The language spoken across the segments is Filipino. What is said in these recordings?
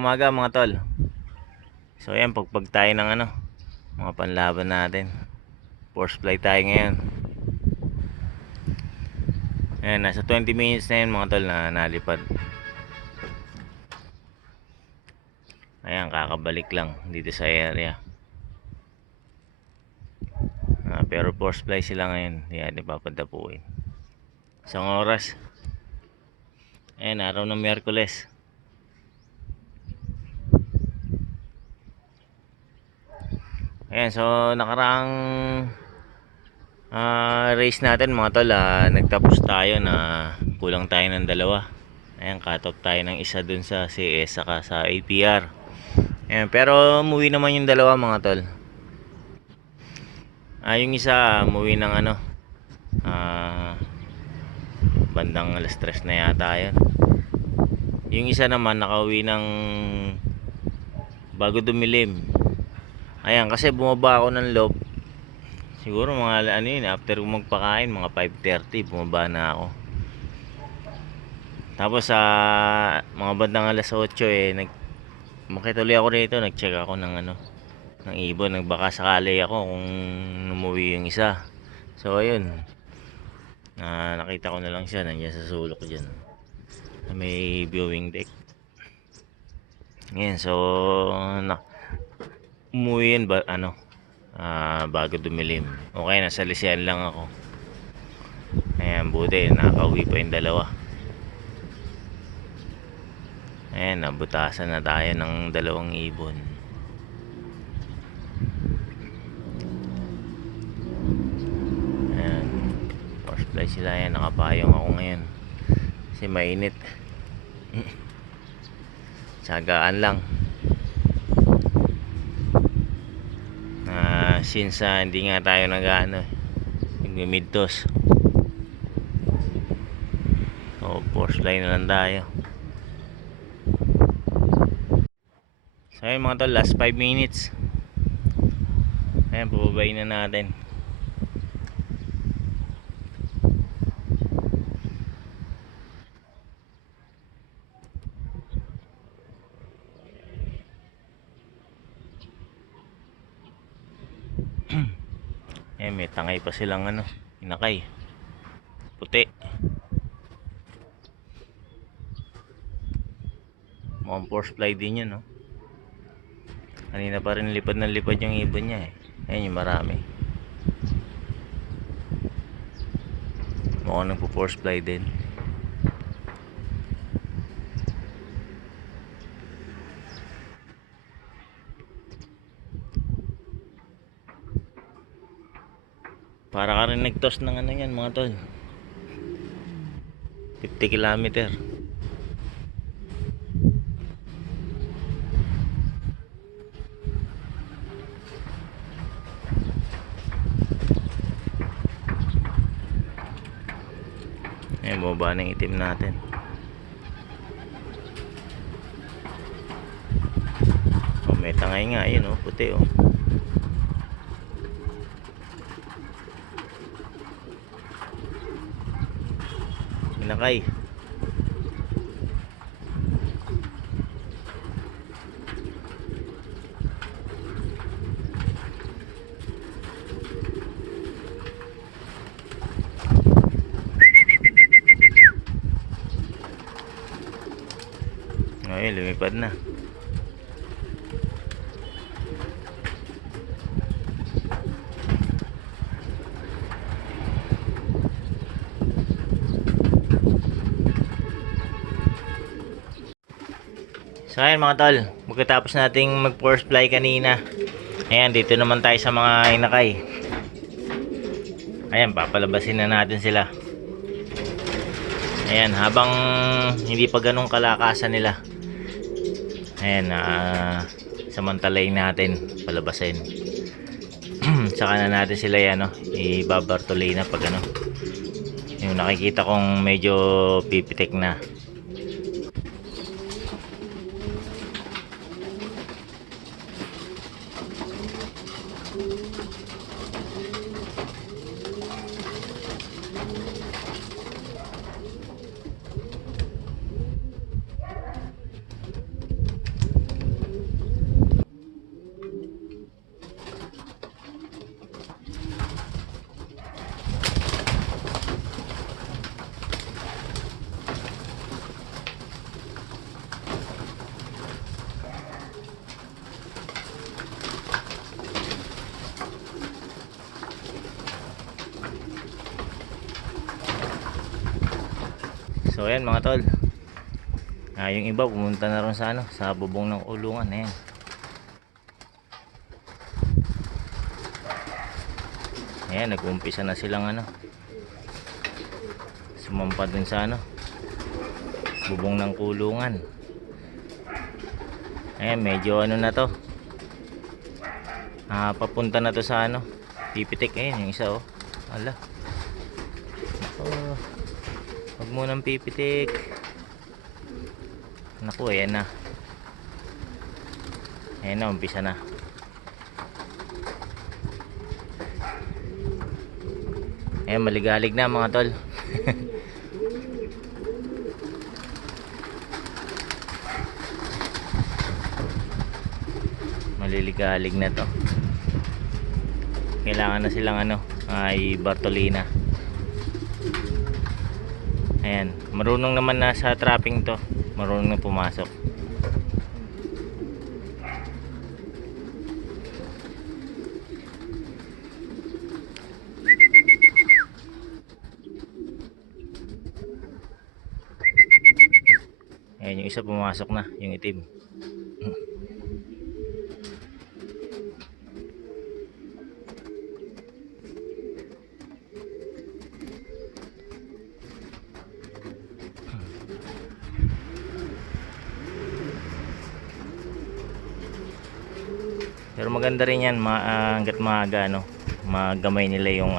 umaga mga tol. So ayan, pagpag tayo ng mga panlaban natin. Force fly tayo ngayon. Ayan, nasa 20 minutes na yun mga tol na nalipad. Ayan, kakabalik lang dito sa area. Pero force fly sila ngayon. Hindi natin papadapuin. Isang oras. Ayan, araw ng Miyerkules. Ayan, so nakaraang race natin mga tol, nagtapos tayo na kulang tayo ng dalawa. Ayan, cut off tayo ng isa dun sa CS saka sa APR. Ayan, pero umuwi naman yung dalawa mga tol. Yung isa umuwi ng bandang alas 3 na yata yun. Yung isa naman nakauwi ng bago dumilim. Ayan, kasi bumaba ako ng loob. Siguro mga after magpakain, mga 5:30 bumaba na ako. Tapos sa mga bandang alas 8 makituloy ako rito, nag-check ako ng ng ibon, nagbaka sakali ako kung umuwi yung isa. So ayun. Nakita ko na lang siya nandiyan sa sulok diyan. May viewing deck. Ngayon, so umuwi yun bago dumilim. Okay, nasa Lisian lang ako. Ayan, buti nakauwi pa yung dalawa. Ayan, nabutasan na tayo ng dalawang ibon. Ayan, force fly sila. Ayan, nakapayong ako ngayon kasi mainit. Tsagaan lang. Since hindi nga tayo nagmi-mid-toss, so force fly na lang tayo. So ayun mga tol, last 5 minutes. Ayan, pababayin na natin. Ayan, may tangay pa silang inakay puti. Mukhang force fly din yun, no? Kanina pa rin lipad ng lipad yung ibon niya Ayan yung marami. Mukhang nagpo-force fly din. Para ka rin nag-toss ng yan mga tol. 50 kilometer. Ayan, bumaba ng itim natin. May tangay nga, yun puti Minakay. Ayun, lumipad na. So ayun mga tol, pagkatapos nating mag force fly kanina, ayan, dito naman tayo sa mga inakay. Ayan, papalabasin na natin sila. Ayan, habang hindi pa ganun kalakasan nila, ayan, samantalayin natin, palabasin. Saka na natin sila ibabartulay na pag yung nakikita kong medyo pipitik na. So ayan mga tol. Yung iba pumunta na rin sa sa bubong ng kulungan. Ayan. Ayan, nag-uumpisa na silang sumampa dun sa bubong ng kulungan. Ayan, medyo na to. Papunta na to sa pipitik. Ayan yung isa, oh. Ala. Wag mo nang pipitik. Naku, ayan na. Ayan na, umpisa na. Ayan, maligalig na mga tol. Maliligalig na to. Kailangan na silang ay Bartolina. Ayan, marunong naman na sa trapping to. Marunong na pumasok. Ayan, yung isa pumasok na, yung itim. Pero maganda rin yan hanggat maaga magamay nila yung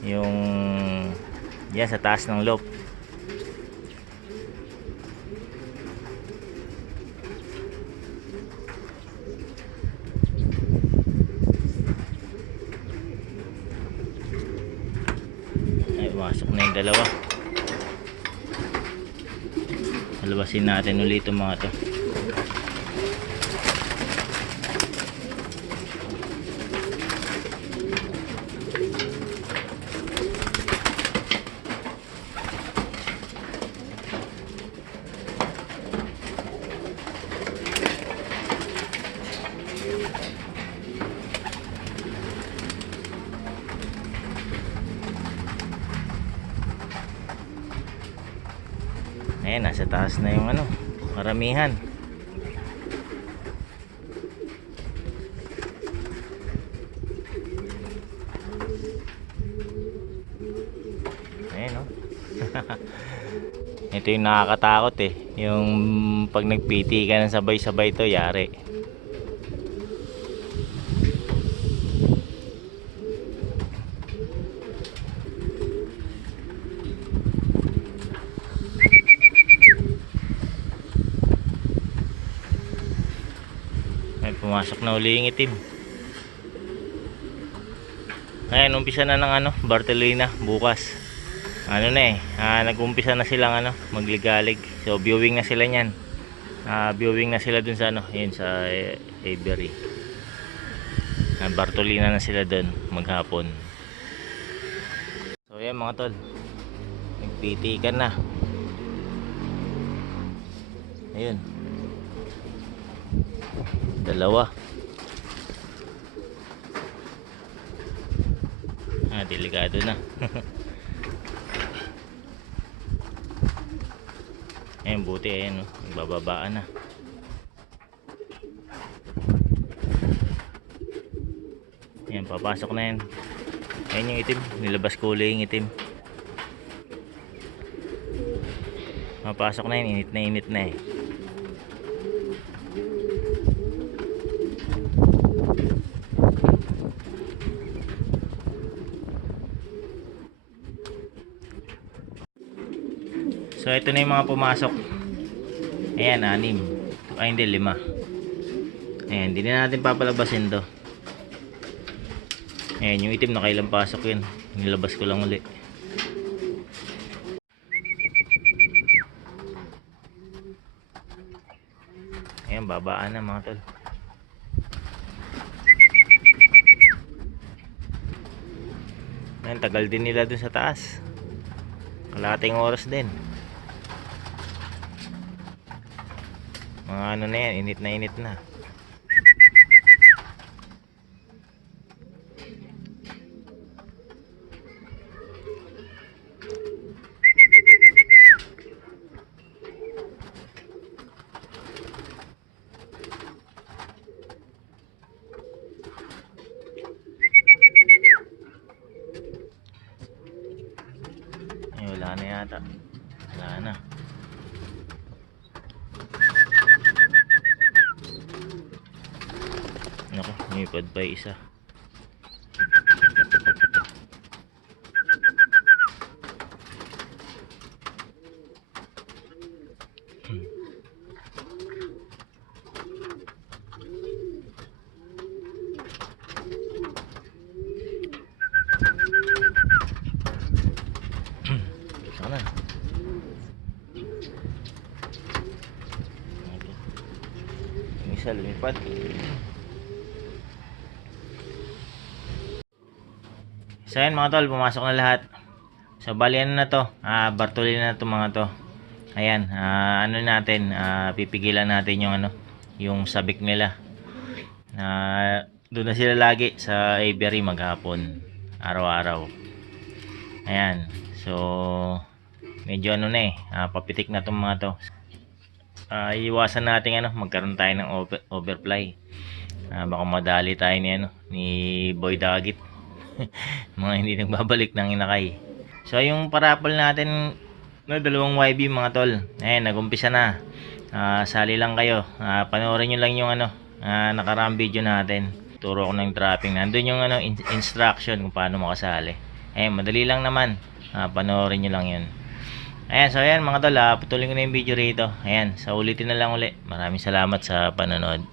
yung yan sa taas ng loop. Ay, masok na yung dalawa. Alabasin natin ulit itong mga to. Ayan, nasa taas na yung karamihan. Ayan, oh. Ito yung nakakatakot yung pag nagpiti ka ng sabay-sabay to, yari. Ay, pumasok na uli yung itim. Ayan, umpisa na ng Bartolina bukas. Nag-umpisa na silang magligalig. So viewing na sila niyan. Viewing na sila dun sa yun sa Avery. Bartolina na sila dun maghapon. So ayan mga tol. Nagpitikan na. Ayun. Dalawa. Delikado na. Ayan, buti ayan, nagbababaan na. Ayan, papasok na yan. Ayan yung itim, nilabas ko uli yung itim. Papasok na yan, init na eh. So ito na yung mga pumasok. Ayan, 6. Ay hindi, 5. Ayan, hindi na natin papalabasin to. Ayan, yung itim nakailang pasok yun. Nilabas ko lang uli. Ayan, babaan na mga tol. Ayan, tagal din nila dun sa taas. Kalahating oras din. Mga na yan, init na. yata. Wala na. Naku, may pod pa isa. Sana. Yung isa lumipad. So yan mga tol, pumasok na lahat. So bali ano na to, Bartolina na to mga to. Ayan, ano natin, pipigilan natin yung ano, yung sabik nila. Doon na sila lagi sa aviary maghapon, araw-araw. Ayan, so medyo ano na papitik na tong mga to. Iwasan natin ano, magkaroon tayo ng overfly. Baka madali tayo ni Boy Dagit. Mga hindi nagbabalik ng inakay. So yung parapol natin na dalawang YB mga tol. Ayan, nagumpisa na. Sali lang kayo. Panoorin nyo lang yung ano, nakaraang video natin. Turo ko ng trapping. Nandun yung ano, instruction kung paano makasali. Ayan, madali lang naman. Panoorin nyo lang yun. Ayan, so ayan mga tol, putulin ko na yung video rito. Ayan, sa ulitin na lang uli. Maraming salamat sa panonood.